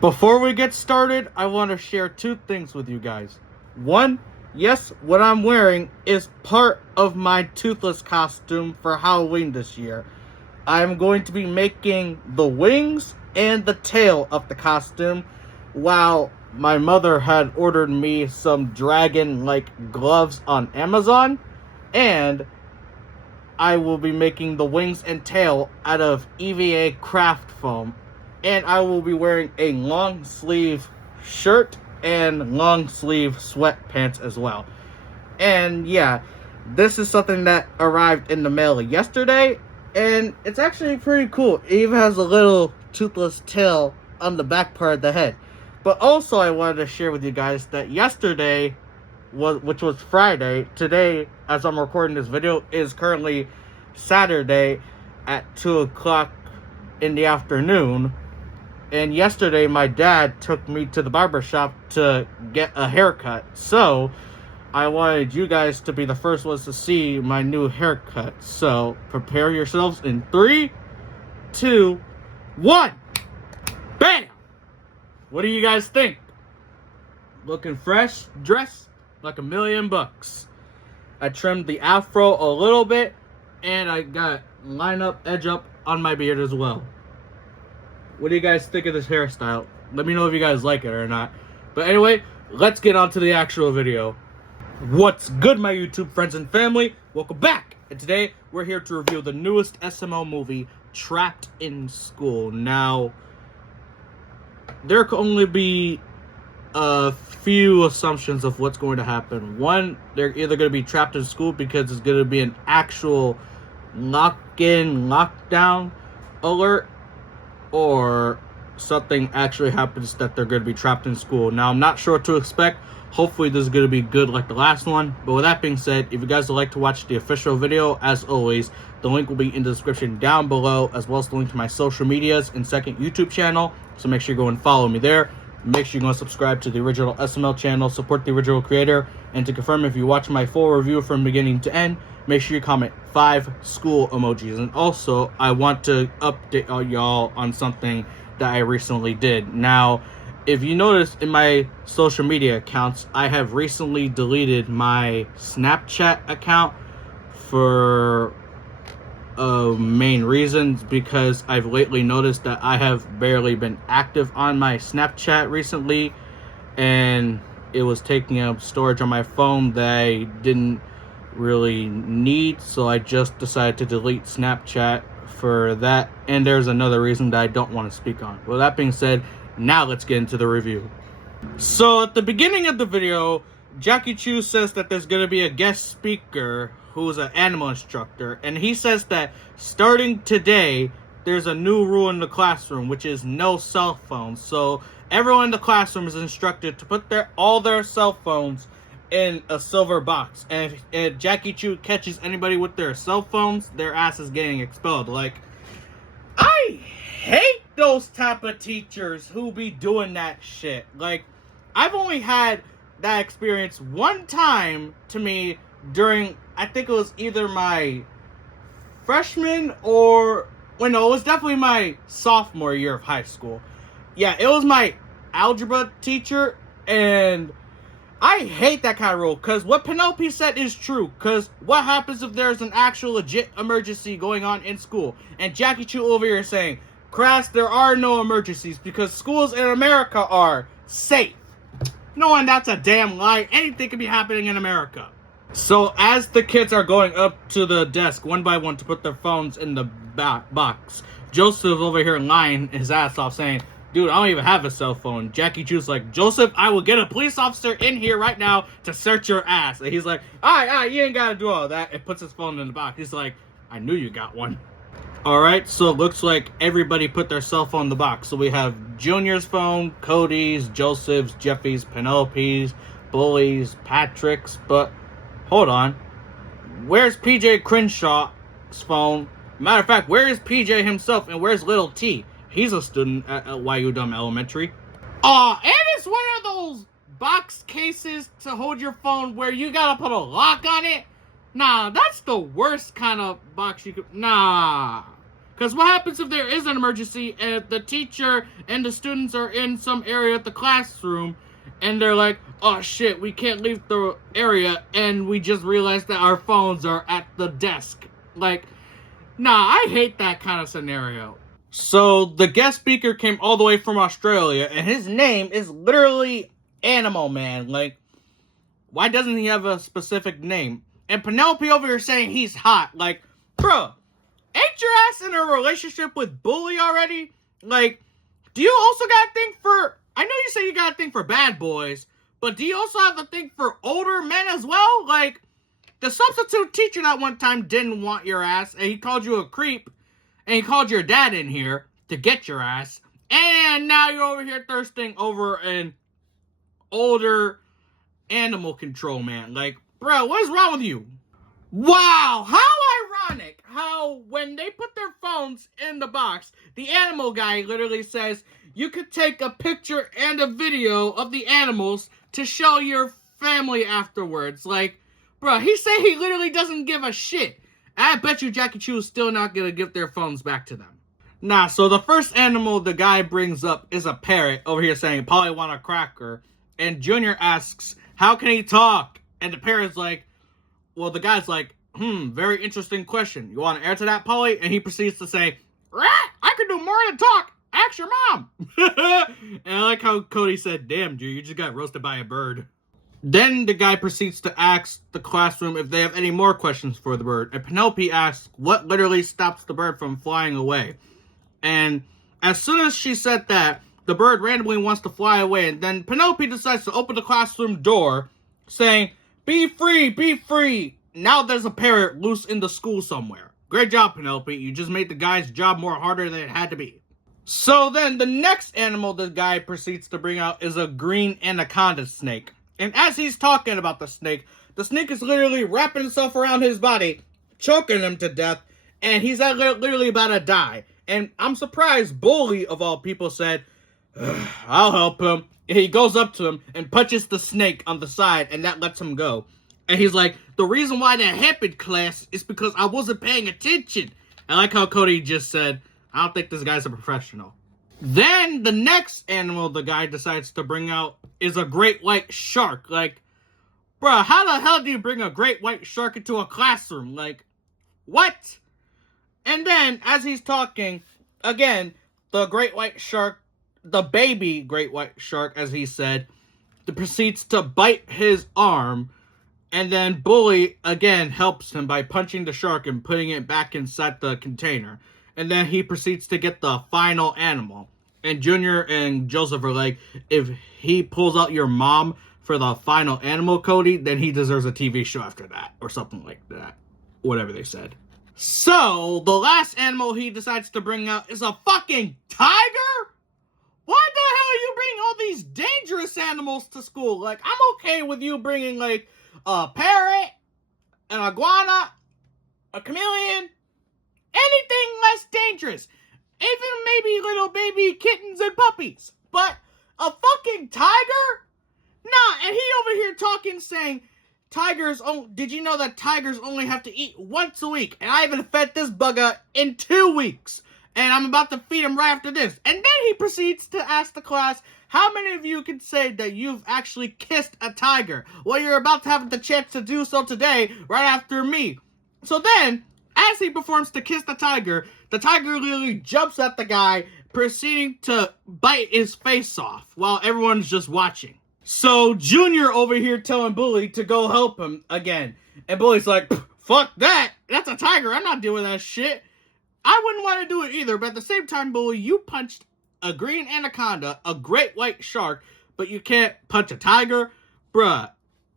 Before we get started, I want to share two things with you guys. One, yes, what I'm wearing is part of my Toothless costume for Halloween this year. I'm going to be making the wings and the tail of the costume, while my mother had ordered me some dragon-like gloves on Amazon, and I will be making the wings and tail out of EVA craft foam. And I will be wearing a long sleeve shirt and long sleeve sweatpants as well. And yeah, this is something that arrived in the mail yesterday, and it's actually pretty cool. It even has a little toothless tail on the back part of the head. But also I wanted to share with you guys that yesterday, which was Friday, today as I'm recording this video is currently Saturday at 2 o'clock in the afternoon. And yesterday, my dad took me to the barber shop to get a haircut. So, I wanted you guys to be the first ones to see my new haircut. So, prepare yourselves in 3, 2, 1. Bam! What do you guys think? Looking fresh, dressed like $1,000,000. I trimmed the afro a little bit, and I got line up, edge up on my beard as well. What do you guys think of this hairstyle? Let me know if you guys like it or not. But anyway, let's get on to the actual video. What's good, my YouTube friends and family? Welcome back. And today, we're here to review the newest SML movie, Trapped in School. Now, there can only be a few assumptions of what's going to happen. One, they're either going to be trapped in school because it's going to be an actual lock-in, lockdown alert, or something actually happens that they're going to be trapped in school. Now, I'm not sure what to expect. Hopefully, this is going to be good like the last one. But with that being said, if you guys would like to watch the official video, as always, the link will be in the description down below, as well as the link to my social medias and second YouTube channel. So make sure you go and follow me there. Make sure you go and subscribe to the original SML channel, support the original creator, and to confirm if you watch my full review from beginning to end, make sure you comment 5 school emojis. And also, I want to update y'all on something that I recently did. Now, if you notice in my social media accounts, I have recently deleted my Snapchat account for main reasons, because I've lately noticed that I have barely been active on my Snapchat recently, and it was taking up storage on my phone that I didn't really need, so I just decided to delete Snapchat for that. And there's another reason that I don't want to speak on. Well, that being said, now let's get into the review. So at the beginning of the video, Jackie Chu says that there's going to be a guest speaker who's an animal instructor, and he says that starting today there's a new rule in the classroom, which is no cell phones. So everyone in the classroom is instructed to put all their cell phones in a silver box, and if Jackie Chu catches anybody with their cell phones, their ass is getting expelled. Like, I hate those type of teachers who be doing that shit. Like, I've only had that experience one time to me during, I think it was either my freshman or, well, no, it was definitely my sophomore year of high school. Yeah, it was my algebra teacher, and I hate that kind of rule, because what Penelope said is true. Because what happens if there's an actual legit emergency going on in school? And Jackie Chu over here saying, Crass, there are no emergencies because schools in America are safe. No, and that's a damn lie. Anything can be happening in America. So as the kids are going up to the desk one by one to put their phones in the box, Joseph over here lying his ass off saying, dude, I don't even have a cell phone. Jackie Chu's like, Joseph, I will get a police officer in here right now to search your ass. And he's like, all right, you ain't got to do all that. And puts his phone in the box. He's like, I knew you got one. All right, so it looks like everybody put their cell phone in the box. So we have Junior's phone, Cody's, Joseph's, Jeffy's, Penelope's, Bully's, Patrick's. But hold on. Where's PJ Crenshaw's phone? Matter of fact, where is PJ himself, and where's Little T? He's a student at YU Dumb Elementary. And it's one of those box cases to hold your phone where you gotta put a lock on it. Nah, that's the worst kind of box you could... Nah. Because what happens if there is an emergency and the teacher and the students are in some area at the classroom and they're like, oh shit, we can't leave the area, and we just realized that our phones are at the desk. Like, nah, I hate that kind of scenario. So the guest speaker came all the way from Australia, and his name is literally Animal Man. Like, why doesn't he have a specific name? And Penelope over here saying he's hot. Like, bro, ain't your ass in a relationship with Bully already? Like, do you also got a thing for... I know you say you got a thing for bad boys, but do you also have a thing for older men as well? Like, the substitute teacher that one time didn't want your ass, and he called you a creep, and he called your dad in here to get your ass, and now you're over here thirsting over an older animal control man. Like, bro, what is wrong with you? Wow, how ironic how when they put their phones in the box, the animal guy literally says, you could take a picture and a video of the animals to show your family afterwards. Like, bro, he said he literally doesn't give a shit. I bet you Jackie Chu is still not gonna give their phones back to them. Nah, so the first animal the guy brings up is a parrot over here saying, Polly want a cracker. And Junior asks, how can he talk? And the parrot's like, well, the guy's like, very interesting question. You want to answer that, Polly? And he proceeds to say, I can do more than talk. Ask your mom. And I like how Cody said, damn, dude, you just got roasted by a bird. Then the guy proceeds to ask the classroom if they have any more questions for the bird. And Penelope asks, what literally stops the bird from flying away? And as soon as she said that, the bird randomly wants to fly away. And then Penelope decides to open the classroom door, saying, be free, be free. Now there's a parrot loose in the school somewhere. Great job, Penelope. You just made the guy's job more harder than it had to be. So then the next animal the guy proceeds to bring out is a green anaconda snake. And as he's talking about the snake is literally wrapping itself around his body, choking him to death, and he's literally about to die. And I'm surprised Bully, of all people, said, I'll help him. And he goes up to him and punches the snake on the side, and that lets him go. And he's like, the reason why that happened, class, is because I wasn't paying attention. I like how Cody just said, I don't think this guy's a professional. Then the next animal the guy decides to bring out is a great white shark. Like, bruh, how the hell do you bring a great white shark into a classroom? Like, what? And then, as he's talking, again, the great white shark, the baby great white shark, as he said, proceeds to bite his arm. And then Bully, again, helps him by punching the shark and putting it back inside the container. And then he proceeds to get the final animal. And Junior and Joseph are like, if he pulls out your mom for the final animal, Cody, then he deserves a TV show after that. Or something like that. Whatever they said. So, the last animal he decides to bring out is a fucking tiger? Why the hell are you bringing all these dangerous animals to school? Like, I'm okay with you bringing, like, a parrot, an iguana, a chameleon, anything less dangerous. Even maybe little baby kittens and puppies. But a fucking tiger? Nah, and he over here talking saying, did you know that tigers only have to eat once a week? And I haven't fed this bugger in 2 weeks. And I'm about to feed him right after this. And then he proceeds to ask the class, how many of you can say that you've actually kissed a tiger? Well, you're about to have the chance to do so today, right after me. So then, as he performs to kiss the tiger literally jumps at the guy, proceeding to bite his face off while everyone's just watching. So Junior over here telling Bully to go help him again. And Bully's like, fuck that. That's a tiger. I'm not doing that shit. I wouldn't want to do it either, but at the same time, Bully, you punched a green anaconda, a great white shark, but you can't punch a tiger? Bruh.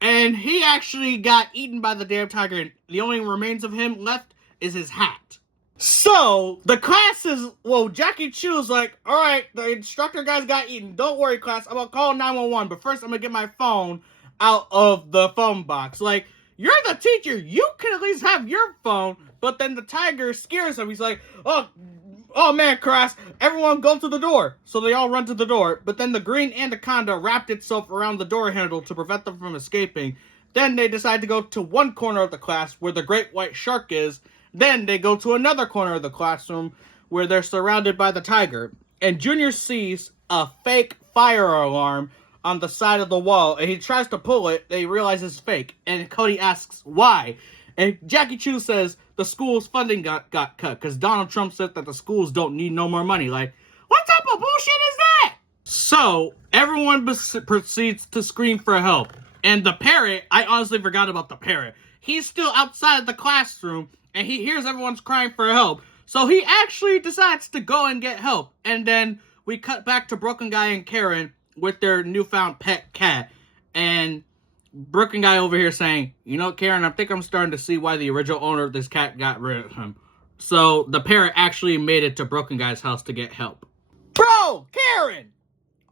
And he actually got eaten by the damn tiger, and the only remains of him left is his hat. So, the class is, Jackie Chu's like, alright, the instructor guys got eaten. Don't worry, class, I'm gonna call 911, but first I'm gonna get my phone out of the phone box. Like, you're the teacher, you can at least have your phone. But then the tiger scares him. He's like, oh man, Crass, everyone go to the door. So they all run to the door. But then the green anaconda wrapped itself around the door handle to prevent them from escaping. Then they decide to go to one corner of the class where the great white shark is. Then they go to another corner of the classroom where they're surrounded by the tiger. And Junior sees a fake fire alarm on the side of the wall, and he tries to pull it, and he realizes it's fake. And Cody asks why. And Jackie Chu says the school's funding got cut because Donald Trump said that the schools don't need no more money. Like, what type of bullshit is that? So, everyone proceeds to scream for help. And the parrot, I honestly forgot about the parrot. He's still outside the classroom, and he hears everyone's crying for help. So he actually decides to go and get help. And then we cut back to Broken Guy and Karen with their newfound pet cat. And Broken Guy over here saying, you know, Karen, I think I'm starting to see why the original owner of this cat got rid of him. So the parrot actually made it to Broken Guy's house to get help. Bro, Karen!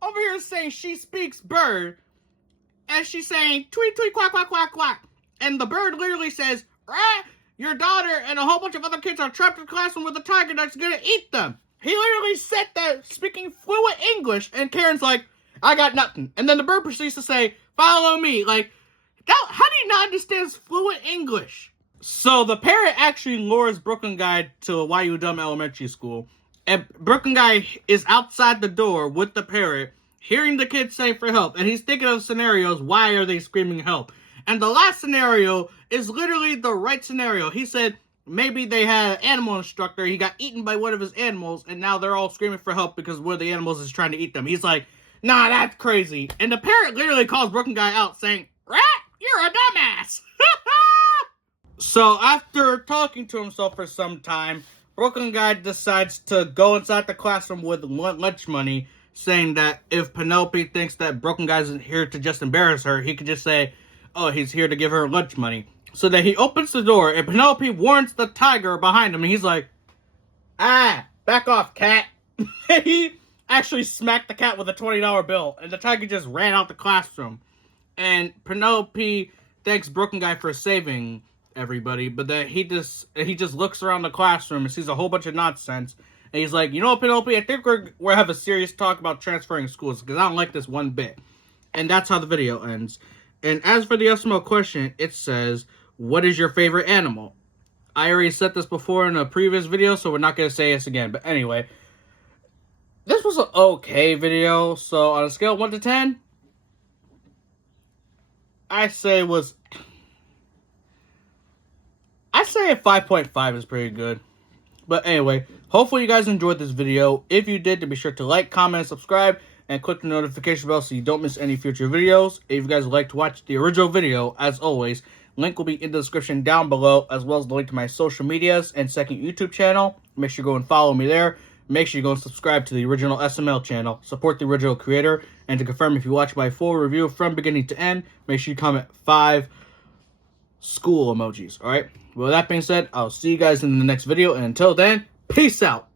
Over here saying she speaks bird. And she's saying, tweet, tweet, quack, quack, quack, quack. And the bird literally says, ah, your daughter and a whole bunch of other kids are trapped in the classroom with a tiger that's gonna eat them. He literally said that speaking fluent English, and Karen's like, I got nothing. And then the bird proceeds to say, follow me. Like, how do you not understand fluent English? So the parrot actually lures Broken Guy to YU Dumb Elementary School. And Broken Guy is outside the door with the parrot, hearing the kids say for help. And he's thinking of scenarios, why are they screaming help? And the last scenario is literally the right scenario. He said maybe they had an animal instructor. He got eaten by one of his animals, and now they're all screaming for help because one of the animals is trying to eat them. He's like, nah, that's crazy. And the parrot literally calls Broken Guy out, saying, rat, you're a dumbass. So after talking to himself for some time, Broken Guy decides to go inside the classroom with lunch money, saying that if Penelope thinks that Broken Guy isn't here to just embarrass her, he could just say, oh, he's here to give her lunch money. So then he opens the door, and Penelope warns the tiger behind him, and he's like, ah, back off, cat. And he actually smacked the cat with a $20 bill, and the tiger just ran out the classroom. And Penelope thanks Broken Guy for saving everybody, but then he just looks around the classroom and sees a whole bunch of nonsense, and he's like, you know what, Penelope, I think we'll have a serious talk about transferring schools, because I don't like this one bit. And that's how the video ends. And as for the SML question, it says, what is your favorite animal? I already said this before in a previous video, so we're not going to say this again. But anyway, this was an okay video. So on a scale of 1 to 10, I say a 5.5 is pretty good. But anyway, hopefully you guys enjoyed this video. If you did, then be sure to like, comment, subscribe, and click the notification bell so you don't miss any future videos. If you guys would like to watch the original video, as always, link will be in the description down below, as well as the link to my social medias and second YouTube channel. Make sure you go and follow me there. Make sure you go and subscribe to the original SML channel. Support the original creator. And to confirm if you watch my full review from beginning to end, make sure you comment 5 school emojis. Alright? Well, that being said, I'll see you guys in the next video. And until then, peace out.